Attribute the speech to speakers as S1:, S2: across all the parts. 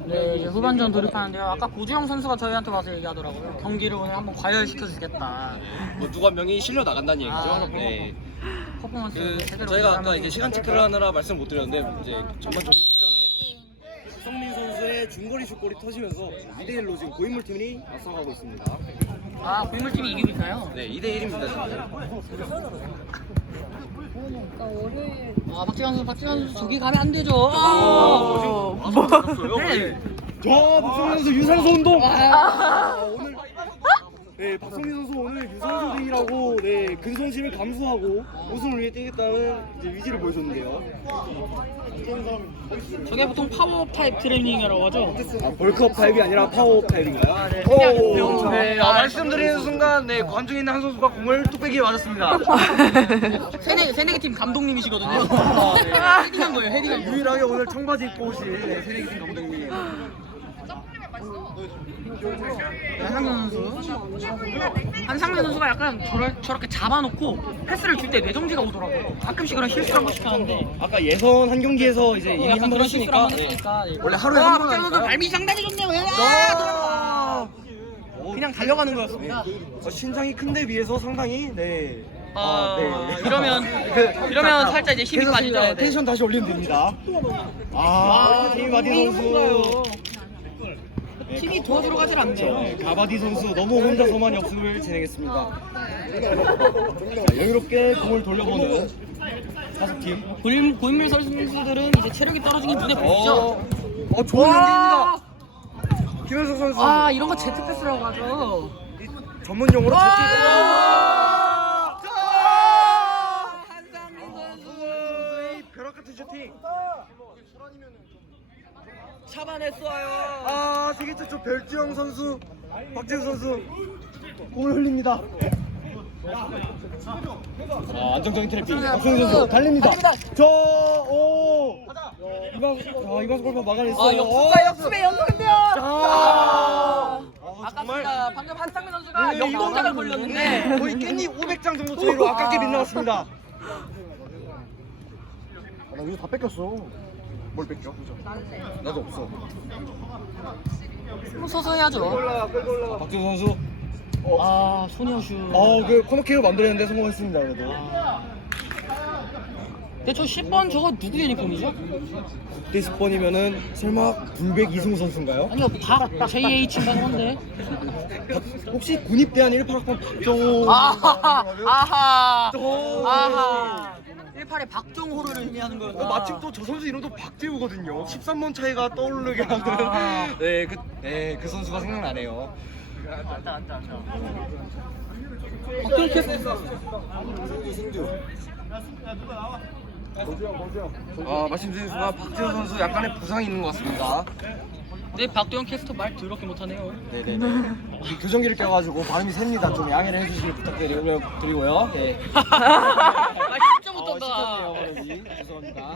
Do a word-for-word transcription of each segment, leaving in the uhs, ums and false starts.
S1: 네, 이제 후반전 돌입하는데요. 아까 고주영 선수가 저희한테 와서 얘기하더라고요. 경기를 오늘 한번 과열시켜 주겠다.
S2: 뭐 누가 명이 실려 나간다는 얘기죠.
S1: 아,
S2: 네.
S1: 퍼포먼스
S2: 그
S1: 제대로
S2: 저희가 아까
S1: 보여주면
S2: 이제 시간 체크를 하느라 말씀 못 드렸는데 이제 전반 종료 직전에 박성민 선수의 중거리 슛골이 터지면서 이 대 일로 지금 고인물 팀이 앞서가고 있습니다.
S1: 아, 고인물팀이 이기고 있나요?
S2: 네, 이 대 일입니다 지금.
S1: 아, 박지현 선수, 박지현 선수 저기 가면 안 되죠.
S2: 뭐?
S1: 네.
S2: 저 박성민 선수 유산소 운동.
S1: 아.
S2: 아, 오늘 네 박성민 선수 오늘 유산소 데이라고 네 근손실을 감수하고 우승을 위해 뛰겠다는 이제 의지를 보여줬는데요.
S1: 저게 보통 파워업 타입 트레이닝이라고 하죠.
S2: 아, 벌크업 타입이 아니라 파워업 타입인가요? 아, 네.
S1: 오,
S2: 네, 아, 말씀드리는 순간 네 관중에 있는 한 선수가 공을 뚝배기에 맞았습니다.
S1: 새내 새내기 팀 감독님이시거든요. 아, 네. 헤딩한 거예요. 헤딩한 거.
S2: 유일하게 오늘 청바지 입고 오신 네, 새내기팀 감독님.
S1: 한상면 선수. 한상면 선수가 약간 저럴, 저렇게 잡아놓고 패스를 줄 때 뇌정지가 오더라고요. 가끔씩 그런 실수를 한 번씩 하는데.
S2: 아까 예선 한 경기에서 이제 이미
S1: 약간
S2: 한 번
S1: 그런 실수를 한
S2: 했으니까
S1: 번 했으니까. 네.
S2: 원래 하루에
S1: 아,
S2: 한번
S1: 박지현 선수
S2: 하니까요.
S1: 발밑 상당히 좋네요. 예!
S2: 아,
S1: 그냥 달려가는 거였습니다.
S2: 어, 신장이 큰데 비해서 상당히 네.
S1: 아,
S2: 네.
S1: 이러면 이러면 살짝 이제 힘이 빠지죠. 네.
S2: 텐션 다시 올리면 됩니다. 아, 팀 바디
S1: 이게
S2: 선수.
S1: 뭔가요? 팀이 도와주러 가질 않네요.
S2: 네, 가바디 선수 너무 혼자서만 역습을 진행했습니다. 자, 여유롭게 공을 돌려보는 사수팀.
S1: 고인, 고인물 선수들은 이제 체력이 떨어지긴 눈에 보이죠.
S2: 어, 어 좋은 연기입니다. 김현석 선수.
S1: 아, 이런 거 제트 패스라고 하죠.
S2: 전문 용어로 제트.
S1: 한상민
S2: 선수의 벼락 같은 슈팅.
S1: 잡아냈어요.
S2: 아, 세계 최초 별지영 선수, 박재우 선수 공을 흘립니다. 자, 안정적인 트래핑. 박성민 선수 달립니다. 저, 오, 이방, 아, 이방 골만 막아냈어요.
S1: 아, 역습과 역습의 연속인데요.
S2: 자,
S1: 아,
S2: 아,
S1: 아깝습니다. 방금 한상민 선수가
S2: 네,
S1: 역동작을
S2: 이거
S1: 걸렸는데
S2: 거의 깻잎 오백 장 정도 차이로 아깝게 빗나갔습니다. 아, 나 이거 다 뺏겼어. 뭘 뺏겨? 나도 없어.
S1: 서서 해야죠.
S2: 박재우 선수.
S1: 아, 소녀슈.
S2: 어, 그 코너킥을 만들었는데 성공했습니다. 그래도.
S1: 근데 저 십 번 저거 누구 유니폼이죠?
S2: 그때 십 번이면은 설마 불백 이승우 선수인가요?
S1: 아니요, 박 제이에이치인가 그런데.
S2: 혹시 군입대한 일팔 학번 박정호
S1: 아하, 아하,
S2: 저-
S1: 아하. 일팔에 박정호를 의미하는
S2: 어,
S1: 거였다.
S2: 마침 또 저 선수 이름도 박재우거든요. 십삼 번 차이가 떠오르게 하는
S1: 아.
S2: 네, 그, 네, 그 선수가 생각나네요.
S1: 박정호 캐스.
S2: 아, 말씀드린 순간 박재우 선수 약간의 부상이 있는 것 같습니다.
S1: 네, 박도영 캐스터 말 더럽게 못하네요.
S2: 네네네. 이 교정기를 껴가지고 발음이 셉니다. 좀 양해를 해주시길 부탁드리고요. 네.
S1: 말 진짜
S2: 어,
S1: 못한다.
S2: 시켰네요, 발음이. 죄송합니다.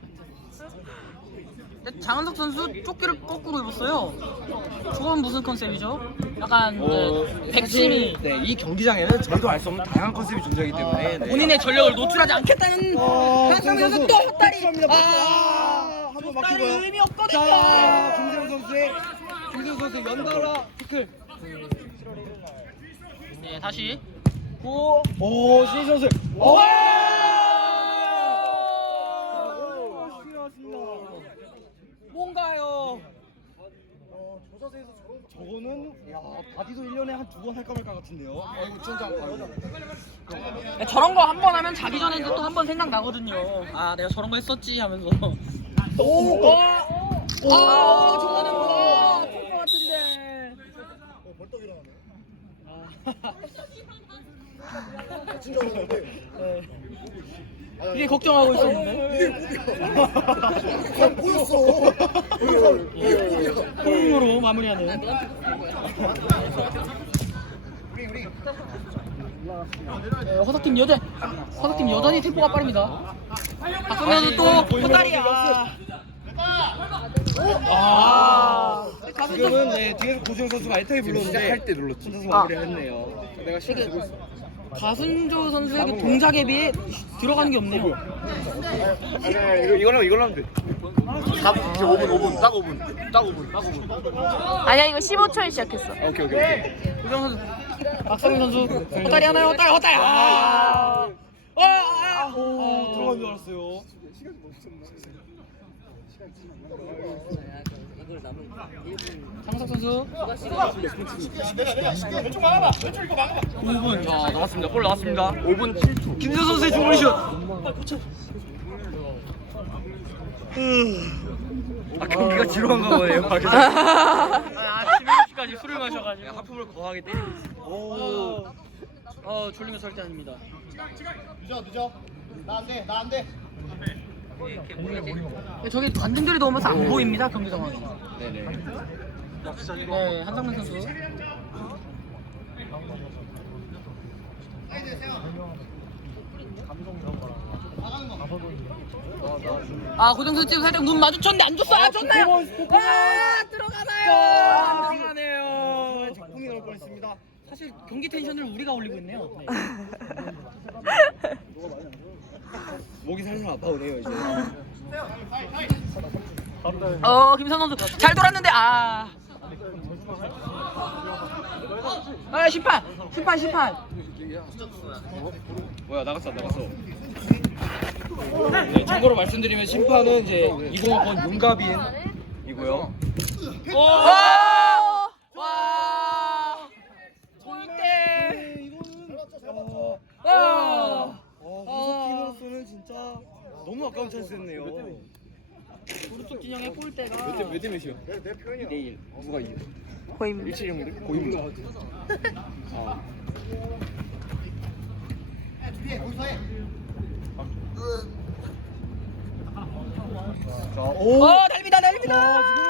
S1: 근데 장은석 선수 조끼를 거꾸로 입었어요. 저건 무슨 컨셉이죠? 약간
S2: 어,
S1: 이제 백심이
S2: 사실, 네, 이 경기장에는 저희도 알 수 없는 다양한 컨셉이 존재하기 때문에 네.
S1: 본인의 전력을 노출하지 않겠다는
S2: 어,
S1: 한상민 선수
S2: 선수.
S1: 또 헛다리.
S2: 감사합니다.
S1: 아,
S2: 한번
S1: 헛다리
S2: 막히고요.
S1: 의미 없거든요.
S2: 자, 김재훈 선수의 김재훈 선수의 연달아 태클.
S1: 네, 다시.
S2: 오, 오, 신희 선수. 오! 오!
S1: 뭔가요?
S2: 저거는 야 바디도 일 년에 한 두 번 할까 말까 같은데요. 아이고 춘장.
S1: 네, 저런 거 한 번 하면 자기 전에 또 한 번 생각 나거든요. 아, 내가 저런 거 했었지 하면서.
S2: 오!
S1: 오! 아, 저거는 뭐 아플 것 같은데.
S2: 어, 벌떡 일어나네.
S1: 아. 진짜 네. 이게 걱정하고 있었는데.
S2: 이게 뭐였어?
S1: 홈으로 마무리하는. 네, 허석팀 여전, 허석팀 여전히 템포가 빠릅니다. 박성현은 또 헛다리야. 아,
S2: 지금은 네 뒤에서 고지영 선수가 알타게 불렀는데
S3: 시작할 때 눌렀지.
S2: 혼자서 마무리했네요.
S3: 내가 시간 주고 있어.
S1: 가순조 선수에게 동작에 비해 들어가는 게 없네요.
S2: 이거 이걸로 이걸로 하면 돼. 다 이제 오 분 오 분 딱 오 분 딱 오 분 딱 오 분.
S3: 아니야 이거 십오 초에 시작했어.
S2: 오케이 오케이 오케이.
S1: 고정 선수, 박성민 선수, 헛다리 하나요? 헛다리, 헛다리. 아, 아, 아,
S2: 오 들어간 줄 알았어요.
S1: 장석 선수. 오 분. 자, 나왔습니다. 골 나왔습니다.
S2: 오 분 칠 초.
S1: 김선 선수의 중거리슛.
S2: 아 경기가 지루한가 보네요.
S1: 아, 아침 일곱 시까지 술을 마셔가지고
S2: 하품을 거하게 때리고 있어.
S1: 오. 어, 졸린 거 절대 아닙니다.
S2: 늦어 늦어. 나 안 돼. 나 안 돼.
S1: 저기 관중들이 넘어서 안 보입니다, 경기 상황이.
S2: 네네.
S1: 네, 한상민 선수. 아, 고정수 지금 살짝 눈 마주쳤는데 안 줬어. 아, 줬나요? 아, 들어가나요? 안 들어가네요.
S2: 작품이 나올 뻔했습니다.
S1: 사실 경기 텐션을 우리가 올리고 있네요. 네.
S2: 목이 살살 아파오네요 이제.
S1: 어, 김선 선수 잘 돌았는데 아. 아, 심판, 심판, 심판.
S2: 뭐야 나갔어 나갔어. 네, 참고로 말씀드리면 심판은 이제 이공학번 용가빈이고요.
S1: 와, 와, 절대.
S2: 이거는
S1: 와,
S2: 어, 후속팀으로서는 진짜 너무 아까운 찬스였네요.
S1: 오른쪽 진영의 골대가.
S2: 몇 대 몇 대 몇이요? 이 대 일. 누가 이겨?
S3: 고임.
S2: 일칠 형들? 고입니다. 아. 자, 오.
S1: 어, 달립니다, 달립니다.
S2: 아, 지금.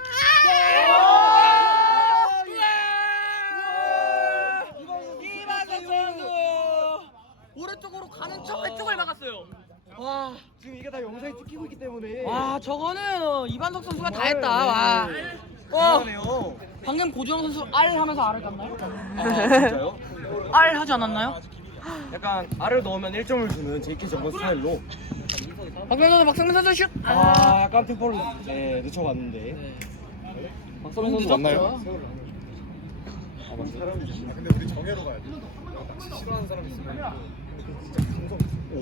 S1: 이만석 선수 오른쪽으로 가는 척 왼쪽을 막았어요. 와,
S2: 지금 이게 다 영상에 찍히고 있기 때문에.
S1: 와, 저거는 어, 이만석 선수가 다 했다. 와, 어,
S2: 대단하네요.
S1: 방금 고주영 선수 알 하면서 알을 갔나요?
S2: 아, 진짜요?
S1: 알 하지 않았나요?
S2: 약간 알을 넣으면 일 점을 주는 제이케이 전번 스타일로.
S1: 박성민 선수, 박성민 선수 슛.
S2: 아, 약간 템포를 네, 늦춰봤는데.
S1: 네.
S2: 박성민 선수
S1: 늦었죠.
S2: 맞나요?
S4: 아 근데 우리 정해로 가야 돼. 낚시 싫어하는 사람 있으면 진짜 감성.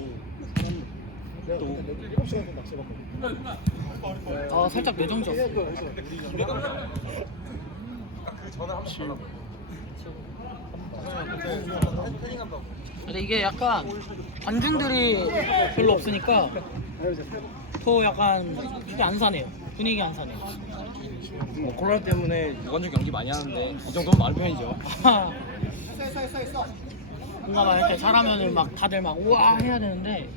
S4: 내가 또 일곱 시간 낚시 해봤거든.
S1: 아, 살짝 내정적. 근데 이게 약간 관중들이 별로 없으니까 더 약간 이게 안 사네요. 분위기 안 사네요.
S2: 뭐 코로나 때문에 무관중 경기 많이 하는데 이 정도면 많은 편이죠.
S1: 뭔가 막 이렇게 잘하면은 막 다들 막 우와 해야 되는데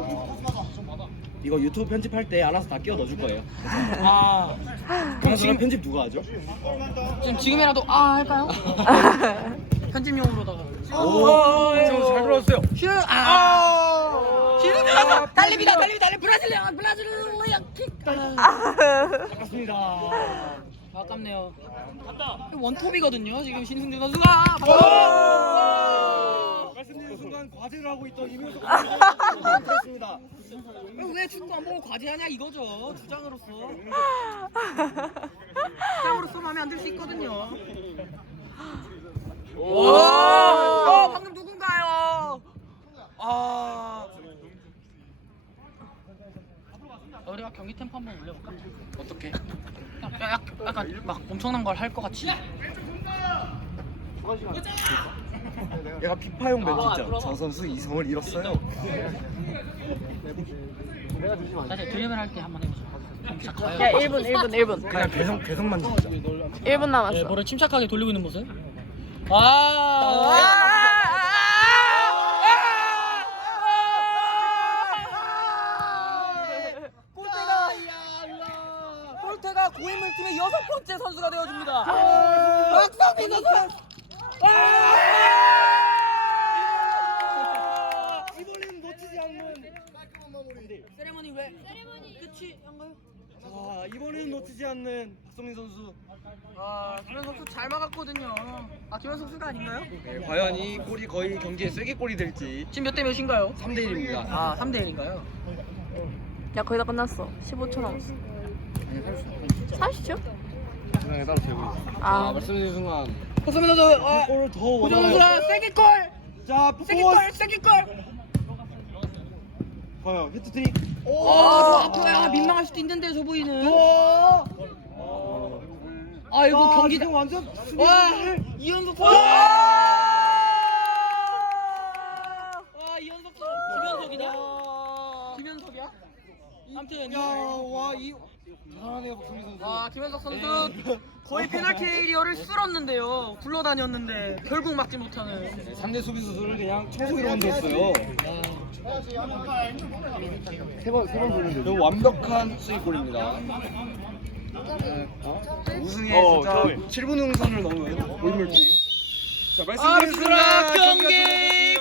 S2: 이거 유튜브 편집할 때 알아서 다 끼워 넣어줄 거예요.
S1: 아
S2: 그럼 지금 편집 누가 하죠?
S1: 지금 지금이라도 아 할까요? 편집용으로다가
S2: 오, 잘 들어왔어요.
S1: 슛! 아! 슛 들어갔어! 달립니다! 달립니다! 달립니다! 브라질리언! 브라질리언 킥!
S2: 반갑습니다.
S1: 아깝네요. 원톱이거든요. 지금 신승준 선수가. 오!
S2: 말씀드린 순간 과제를 하고 있던 이명석 선수였습니다.
S1: 왜 축구 안 보고 과제하냐 이거죠. 주장으로서. 주장으로서 마음에 안 들 수 있거든요. 오! 어, 방금 누군가요? 아. 우리가 경기 템포 한번 올려볼까?
S2: 어떻게?
S1: 약간, 약간 막 엄청난 걸 할 것 같이.
S2: 얘가 피파용 멘트죠. 저 선수 이성을 잃었어요.
S1: 사실 드리블 할 때 한번 해보자. 침착하게.
S3: 야 일 분 일 분 일 분.
S2: 그냥 계속 계속만 진짜.
S3: 일 분 남았어.
S1: 네, 볼을 침착하게 돌리고 있는 모습. 와. 골대가 골대가 고인물 팀의 여섯 번째 선수가 되어줍니다. 박성민 선수.
S2: 이번에는 놓치지 않는 깔끔한 마무리.
S1: 세레머니 왜? 끝이 한가요?
S2: 자, 자, 이번에는 놓치지 않는 박성민 선수.
S1: 아, 김현 선수 잘 막았거든요. 아, 김현 선수가 아닌가요?
S2: 네, 과연 이 골이 거의 경기의 쐐기골이 될지.
S1: 지금 몇 대 몇인가요?
S2: 삼 대 일입니다.
S1: 아, 삼 대 일인가요?
S3: 야 거의 다 끝났어. 십오 초 남았어. 사십 초?
S2: 중앙에 따로 재고 있어.
S3: 아
S2: 말씀드린 순간
S1: 박성민 선수, 아,
S2: 골을 더
S1: 고정
S2: 원하는.
S1: 선수가 세기골!
S2: 자,
S1: 세기골!
S2: 퍼포먼스.
S1: 세기골!
S2: 과연 히트트릭.
S1: 오, 아, 앞으로 아, 민망할 수도 있는데 저 부위는.
S2: 오!
S1: 아, 이거
S2: 자,
S1: 경기
S2: 지금 완전 수비.
S1: 와, 이현석 선수. 와, 이현석 선수. 김현석이냐? 김현석이야? 아무튼
S2: 야, 와, 이 잘하네요, 박성민 선수.
S1: 아, 김현석 선수 거의 페널티 에리어를 쓸었는데요. 굴러다녔는데 결국 막지 못하는.
S2: 네, 상대 수비수들을 그냥 청소기로 만들었어요. 세번 세 번 돌렸는데 완벽한 수익골입니다. 우승에
S4: 어,
S2: 진짜
S4: 저기.
S2: 칠 분 응선을 넘은 골물팀. 자,
S1: 아,
S2: 말씀드린 순간
S1: 경기